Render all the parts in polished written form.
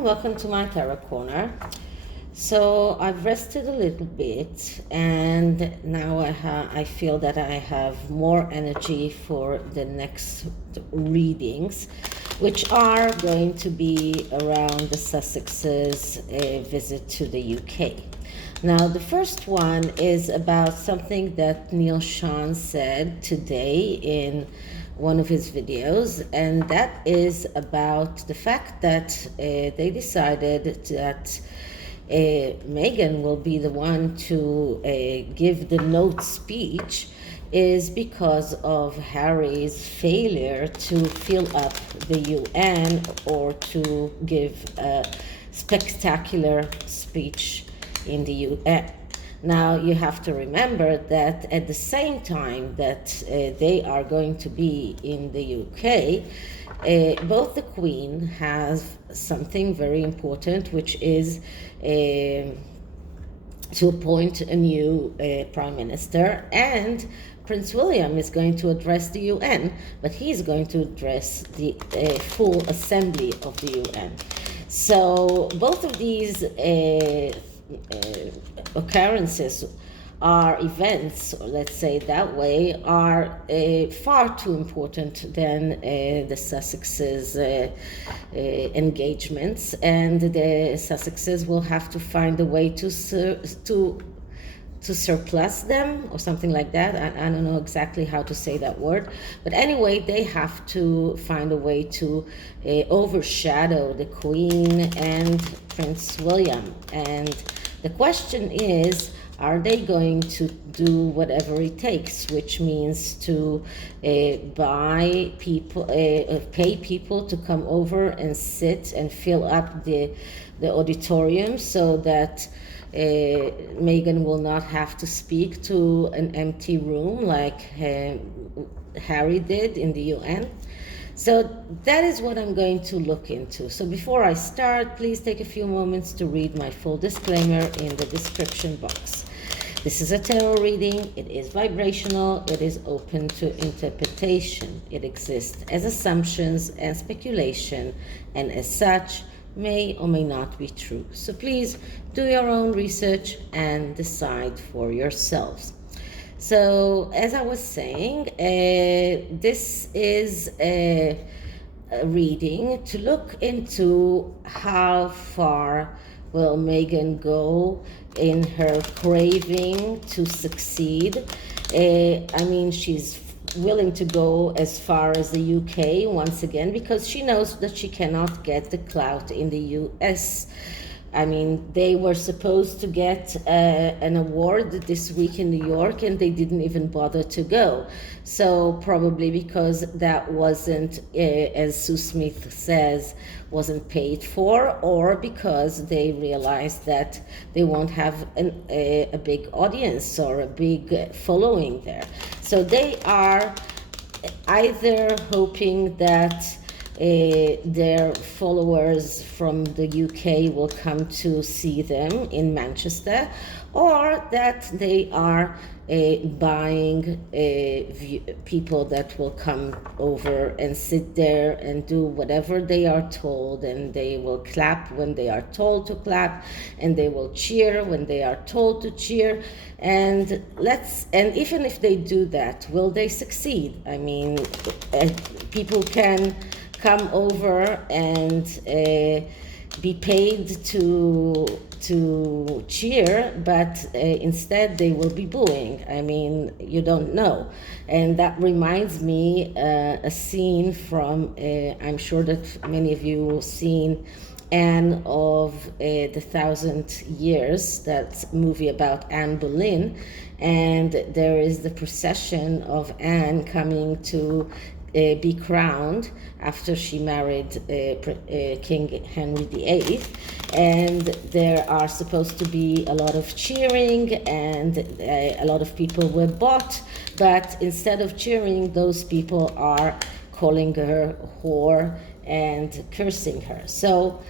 everyone, welcome to my tarot corner. So I've rested a little bit and now I feel that I have more energy for the next readings, which are going to be around the Sussex's visit to the UK. Now the first one is about something that Neil Sean said today in one of his videos, and that is about the fact that they decided that Meghan will be the one to give the note speech is because of Harry's failure to fill up the UN or to give a spectacular speech in the UN. Now you have to remember that at the same time that they are going to be in the UK, both the Queen has something very important, which is to appoint a new Prime Minister, and Prince William is going to address the UN, but he's going to address the full assembly of the UN. So both of these occurrences are events, or let's say it that way, are far too important than the Sussex's engagements, and the Sussexes will have to find a way to surplus them or something like that. I don't know exactly how to say that word, but anyway, they have to find a way to overshadow the Queen and Prince William. And the question is, are they going to do whatever it takes, which means to buy people, pay people to come over and sit and fill up the auditorium so that Meghan will not have to speak to an empty room like Harry did in the UN? So that is what I'm going to look into. So before I start, please take a few moments to read my full disclaimer in the description box. This is a tarot reading. It is vibrational. It is open to interpretation. It exists as assumptions and speculation, and as such, may or may not be true. So please do your own research and decide for yourselves. So as I was saying, this is a reading to look into how far will Meghan go in her craving to succeed. I mean, she's willing to go as far as the UK once again because she knows that she cannot get the clout in the US. I mean, they were supposed to get an award this week in New York and they didn't even bother to go. So probably because that wasn't, as Sue Smith says, wasn't paid for, or because they realized that they won't have a big audience or a big following there. So they are either hoping that their followers from the UK will come to see them in Manchester, or that they are buying people that will come over and sit there and do whatever they are told, and they will clap when they are told to clap, and they will cheer when they are told to cheer. And even if they do that, will they succeed? I mean, people can come over and be paid to cheer, but instead they will be booing. I mean, you don't know. And that reminds me a scene from, I'm sure that many of you have seen Anne of the 1,000 Years, that movie about Anne Boleyn, and there is the procession of Anne coming to be crowned after she married King Henry VIII, and there are supposed to be a lot of cheering, and a lot of people were bought, but instead of cheering, those people are calling her whore and cursing her. So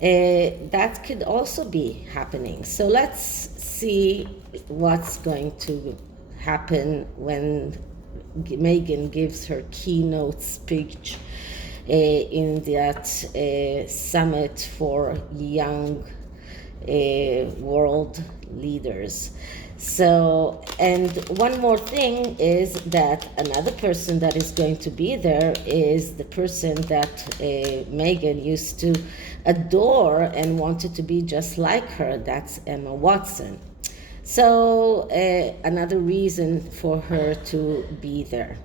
that could also be happening. So let's see what's going to happen when Meghan gives her keynote speech in that summit for young world leaders. So, and one more thing is that another person that is going to be there is the person that Meghan used to adore and wanted to be just like her. That's Emma Watson. So, another reason for her to be there.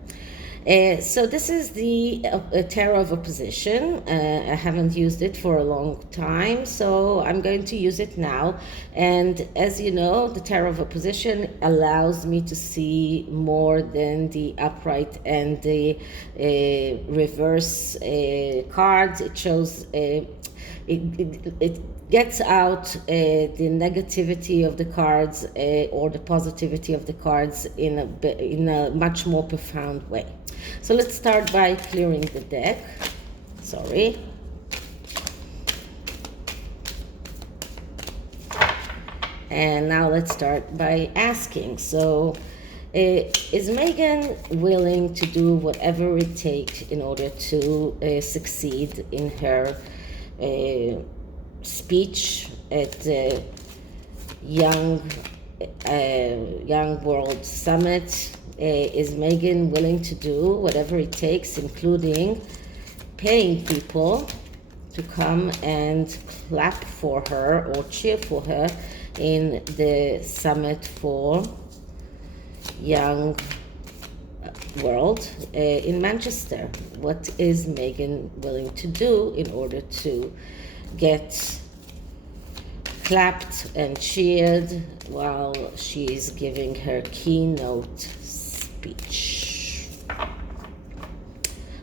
So this is the tarot of opposition. I haven't used it for a long time, so I'm going to use it now. And as you know, the tarot of opposition allows me to see more than the upright and the reverse cards. It shows it gets out the negativity of the cards or the positivity of the cards in a much more profound way. So let's start by clearing the deck. Sorry. And now let's start by asking. So is Meghan willing to do whatever it takes in order to succeed in her speech at the Young World Summit? Is Meghan willing to do whatever it takes, including paying people to come and clap for her or cheer for her in the summit for Young World in Manchester? What is Meghan willing to do in order to get clapped and cheered while she's giving her keynote speech?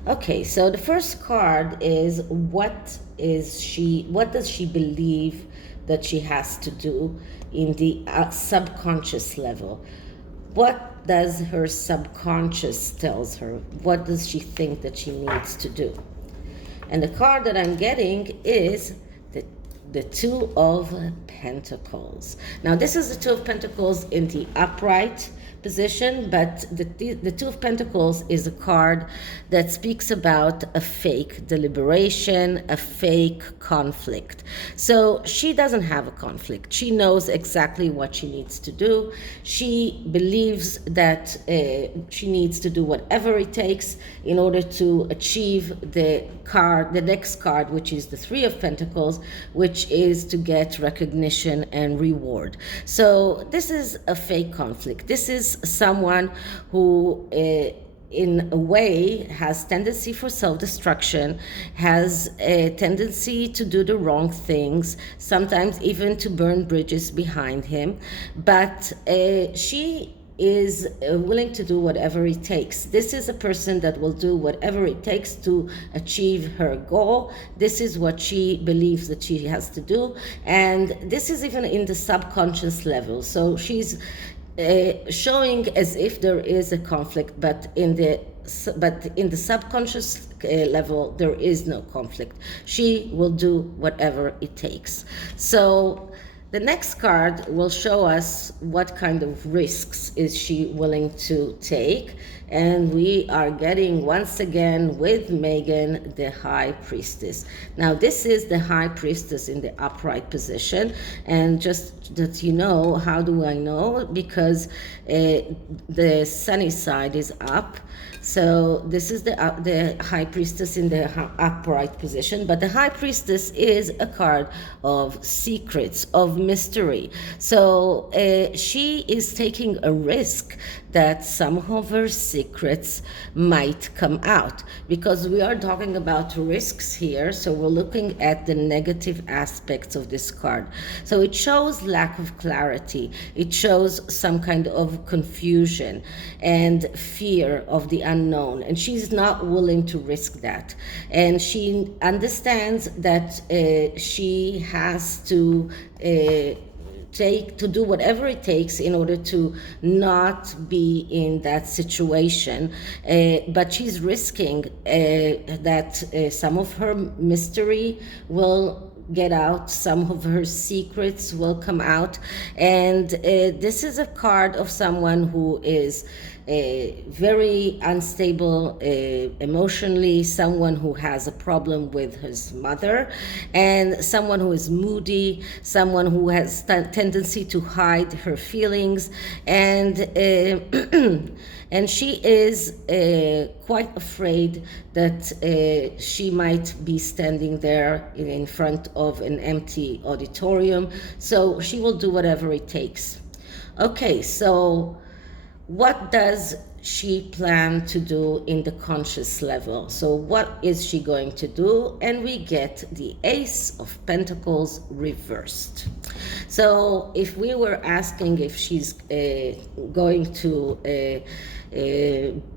Okay, so the first card is what does she believe that she has to do in the subconscious level? What does her subconscious tells her? What does she think that she needs to do? And the card that I'm getting is the Two of Pentacles. Now, this is the Two of Pentacles in the upright position, but the Two of Pentacles is a card that speaks about a fake deliberation, a fake conflict. So she doesn't have a conflict. She knows exactly what she needs to do. She believes that she needs to do whatever it takes in order to achieve the next card, which is the Three of Pentacles, which is to get recognition and reward. So this is a fake conflict. This is someone who in a way has tendency for self-destruction, has a tendency to do the wrong things, sometimes even to burn bridges behind him, but she is willing to do whatever it takes. This is a person that will do whatever it takes to achieve her goal. This is what she believes that she has to do, and this is even in the subconscious level. So she's showing as if there is a conflict, but in the subconscious level there is no conflict. She will do whatever it takes. So the next card will show us what kind of risks is she willing to take. And we are getting, once again, with Meghan, the High Priestess. Now, this is the High Priestess in the upright position. And just that you know, how do I know? Because the sunny side is up. So this is the High Priestess in the upright position. But the High Priestess is a card of secrets, of mystery. So she is taking a risk that some of her secrets might come out, because we are talking about risks here. So we're looking at the negative aspects of this card. So it shows lack of clarity. It shows some kind of confusion and fear of the unknown, and she's not willing to risk that. And she understands that she has to do whatever it takes in order to not be in that situation, but she's risking that some of her mystery will get out, some of her secrets will come out. And this is a card of someone who is very unstable emotionally, someone who has a problem with his mother, and someone who is moody, someone who has tendency to hide her feelings, and and she is quite afraid that she might be standing there in front of an empty auditorium, so she will do whatever it takes. Okay, so what does she plan to do in the conscious level? So what is she going to do? And we get the Ace of Pentacles reversed. So if we were asking if she's going to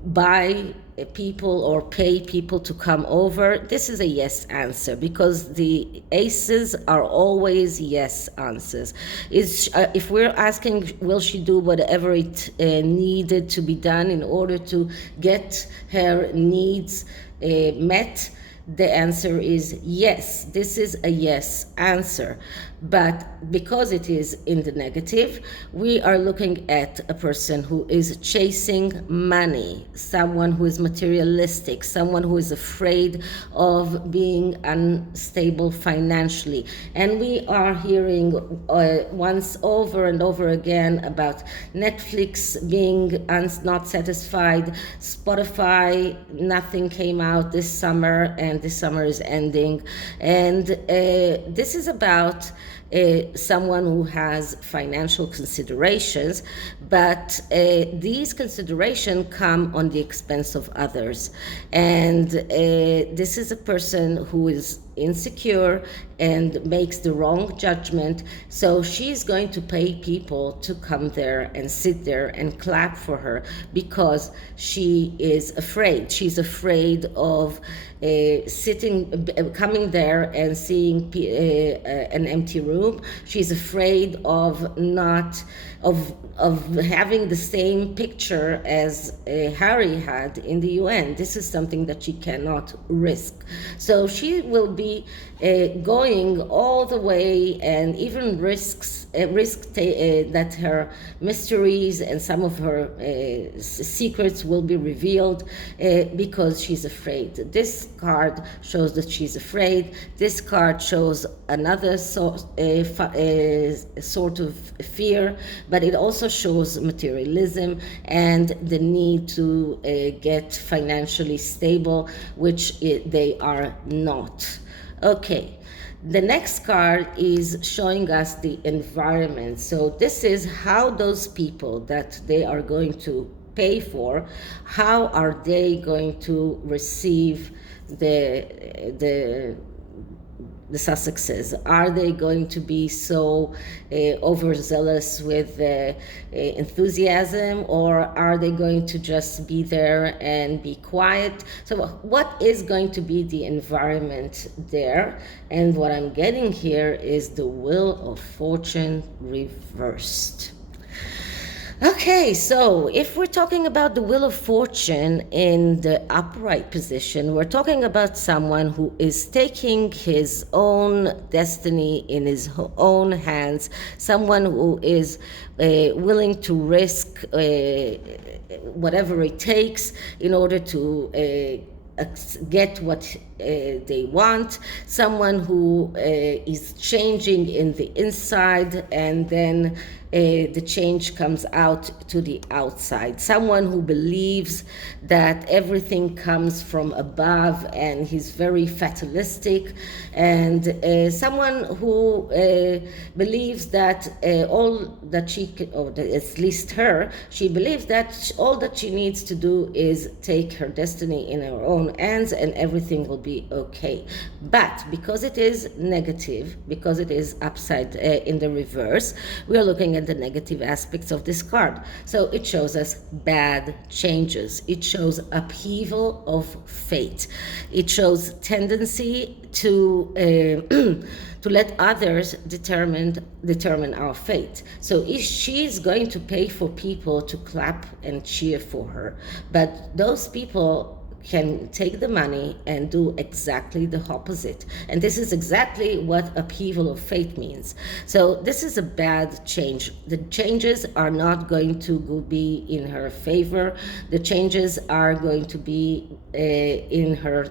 buy people or pay people to come over, this is a yes answer, because the aces are always yes answers. If we're asking will she do whatever it needed to be done in order to get her needs met, the answer is yes. This is a yes answer. But because it is in the negative, we are looking at a person who is chasing money, someone who is materialistic, someone who is afraid of being unstable financially. And we are hearing once over and over again about Netflix being not satisfied, Spotify, nothing came out this summer, and this summer is ending. And this is about someone who has financial considerations, but these considerations come on the expense of others. And this is a person who is insecure and makes the wrong judgment, so she's going to pay people to come there and sit there and clap for her because she is afraid. She's afraid of coming there and seeing an empty room. She's afraid of having the same picture as Harry had in the UN. This is something that she cannot risk. So she will be going all the way, and even risk that her mysteries and some of her secrets will be revealed because she's afraid. This card shows that she's afraid. This card shows another sort of fear, but it also shows materialism and the need to get financially stable, which they are not. Okay, the next card is showing us the environment. So this is how those people that they are going to pay for, how are they going to receive the Sussexes? Are they going to be so overzealous with enthusiasm, or are they going to just be there and be quiet? So what is going to be the environment there? And what I'm getting here is the Wheel of Fortune reversed. Okay, so if we're talking about the Wheel of Fortune in the upright position, we're talking about someone who is taking his own destiny in his own hands, someone who is willing to risk whatever it takes in order to get what they want, someone who is changing in the inside, and then the change comes out to the outside. Someone who believes that everything comes from above, and he's very fatalistic, and someone who believes that all that she can, or at least her, she believes that all that she needs to do is take her destiny in her own hands and everything will be okay. But because it is negative, because it is upside in the reverse, we are looking at the negative aspects of this card. So it shows us bad changes. It shows upheaval of fate. It shows tendency to let others determine our fate. So if she's going to pay for people to clap and cheer for her, but those people can take the money and do exactly the opposite. And this is exactly what upheaval of fate means. So this is a bad change. The changes are not going to be in her favor. The changes are going to be in her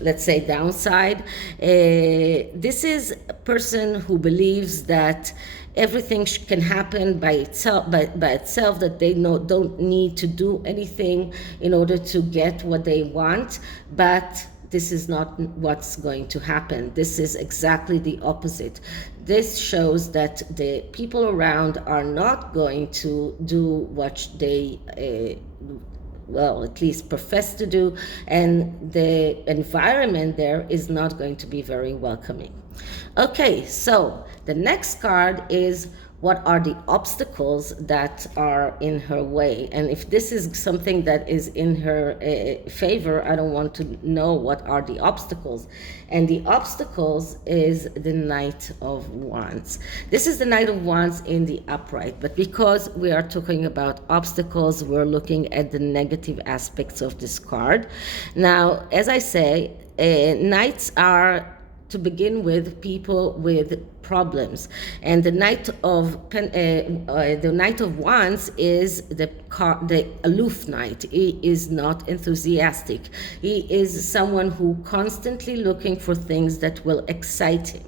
let's say downside. This is a person who believes that everything can happen by itself, that they don't need to do anything in order to get what they want. But this is not what's going to happen. This is exactly the opposite. This shows that the people around are not going to do what they well, at least profess to do, and the environment there is not going to be very welcoming. Okay, so the next card is, what are the obstacles that are in her way? And if this is something that is in her favor, I don't want to know what are the obstacles. And the obstacles is the Knight of Wands. This is the Knight of Wands in the upright, but because we are talking about obstacles, we're looking at the negative aspects of this card. Now, as I say, knights are, to begin with, people with problems, and the Knight of Wands is the aloof knight. He is not enthusiastic. He is someone who constantly looking for things that will excite him.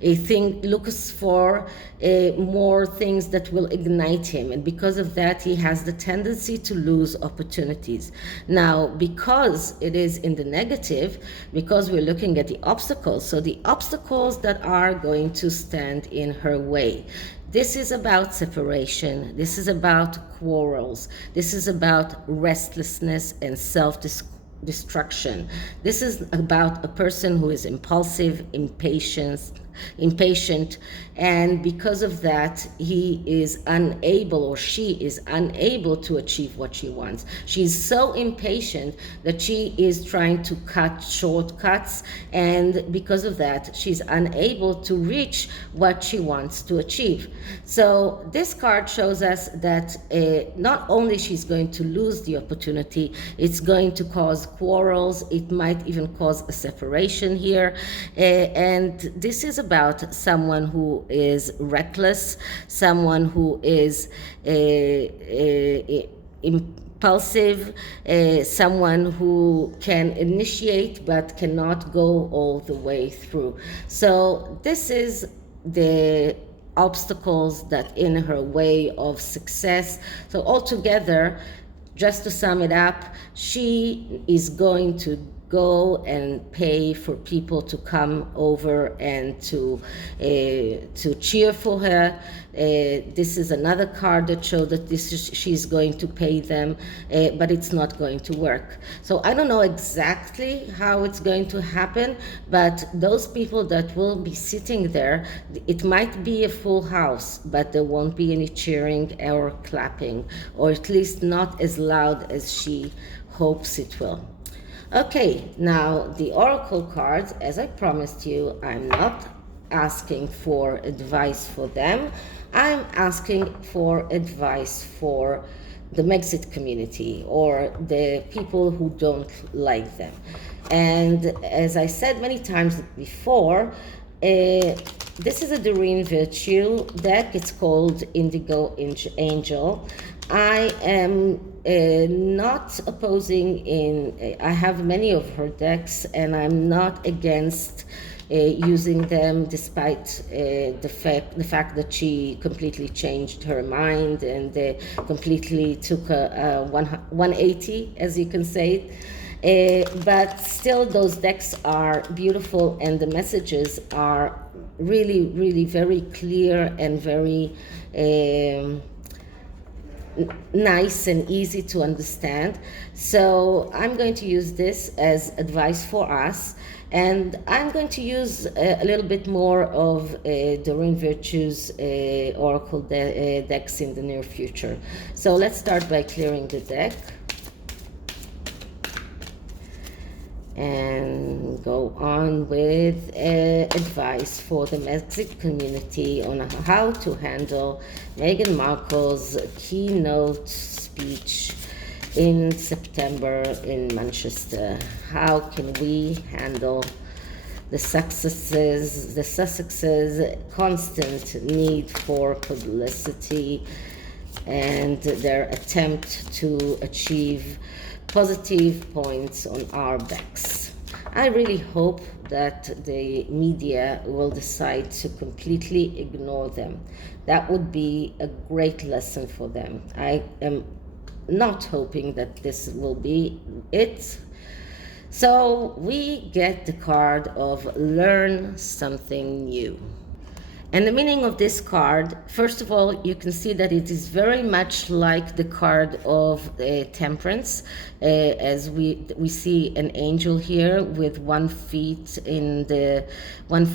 He looks for more things that will ignite him, and because of that, he has the tendency to lose opportunities. Now, because it is in the negative, because we're looking at the obstacles, so the obstacles that are going to stand in her way. This is about separation. This is about quarrels. This is about restlessness and self-destruction. This is about a person who is impulsive, impatient, and because of that, he is unable, or she is unable, to achieve what she wants. She's so impatient that she is trying to cut shortcuts, and because of that, she's unable to reach what she wants to achieve. So this card shows us that not only she's going to lose the opportunity, it's going to cause quarrels. It might even cause a separation here, and this is about someone who is reckless, someone who is impulsive, someone who can initiate but cannot go all the way through. So this is the obstacles that in her way of success. So altogether, just to sum it up, she is going to go and pay for people to come over and to cheer for her. This is another card that shows that she's going to pay them, but it's not going to work. So I don't know exactly how it's going to happen, but those people that will be sitting there, it might be a full house, but there won't be any cheering or clapping, or at least not as loud as she hopes it will. Okay, now the oracle cards, as I promised you, I'm not asking for advice for them. I'm asking for advice for the Megxit community, or the people who don't like them. And as I said many times before, this is a Doreen Virtue deck. It's called Indigo Angel. I am not opposing I have many of her decks, and I'm not against using them, despite the fact that she completely changed her mind and completely took a 180, as you can say. But still, those decks are beautiful, and the messages are really, really very clear and very nice and easy to understand. So I'm going to use this as advice for us, and I'm going to use a little bit more of Doreen Virtue's oracle decks in the near future. So let's start by clearing the deck and go on with advice for the Megxit community on how to handle Meghan Markle's keynote speech in September in Manchester. How can we handle the Sussexes' constant need for publicity and their attempt to achieve positive points on our backs? I really hope that the media will decide to completely ignore them. That would be a great lesson for them. I am not hoping that this will be it. So we get the card of learn something new. And the meaning of this card, first of all, you can see that it is very much like the card of Temperance, as we see an angel here with 1 foot in the 1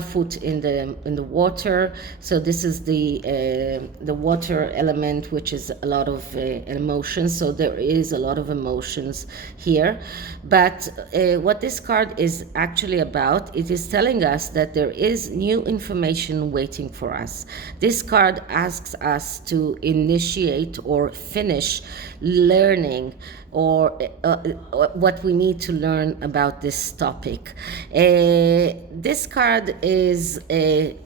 foot in the water. So this is the water element, which is a lot of emotions. So there is a lot of emotions here. But what this card is actually about, it is telling us that there is new information waiting for us. This card asks us to initiate or finish learning or what we need to learn about this topic. This card is,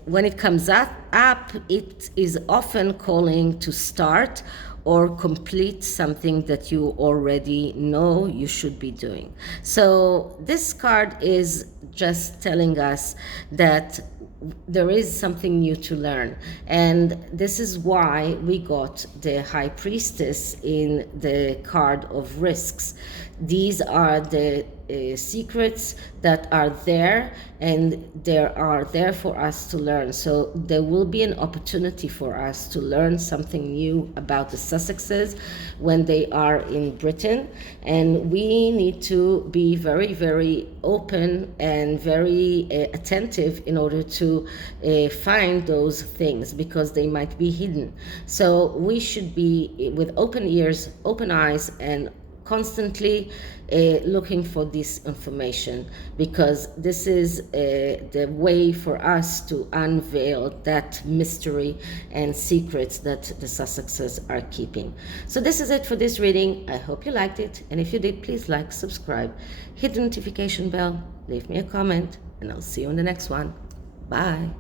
when it comes up, it is often calling to start or complete something that you already know you should be doing. So this card is just telling us that there is something new to learn, and this is why we got the High Priestess in the card of risks. These are the secrets that are there, and they are there for us to learn. So there will be an opportunity for us to learn something new about the Sussexes when they are in Britain, and we need to be very, very open and very attentive in order to find those things, because they might be hidden. So we should be with open ears, open eyes, and constantly looking for this information, because this is the way for us to unveil that mystery and secrets that the Sussexes are keeping. So this is it for this reading. I hope you liked it, and if you did, please like, subscribe, hit the notification bell, leave me a comment, and I'll see you in the next one. Bye.